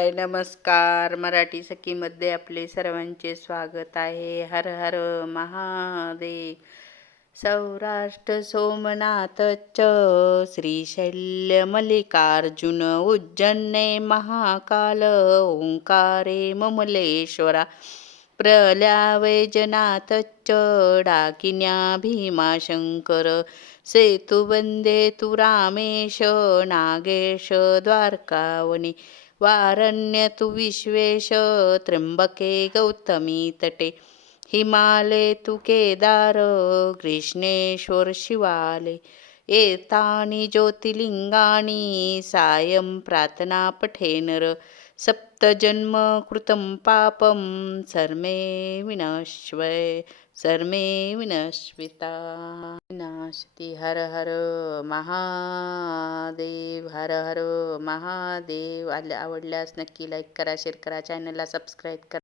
हाय नमस्कार. मराठी सखीमध्ये आपले सर्वांचे स्वागत आहे. हर हर महादेव. सौराष्ट्र सोमनाथ च श्रीशैल्य मल्लिकार्जुन उज्जन्ने महाकाल ओंकारे ममलेश्वरा. प्रल्यावैजनाथच्च डाकिन्या भीमाशङ्कर सेतुवन्दे तु रामेश नागेश द्वारकावने वारण्य तु विश्वेश त्र्यंबके गौतमी तटे हिमाले तु केदार कृष्णेश्वर शिवाले एतानि ज्योतिर्लिङ्गानि सायं प्रार्थना पठेनर। सप्तजन्म कृतं पापं सर्मे विनाश्वय सर्मे विनश्विता विनाशति हर हर महादेव हर हर महादेव। आल्या आवडल्यास नक्की लाईक करा शेअर करा चॅनलला सबस्क्राईब करा.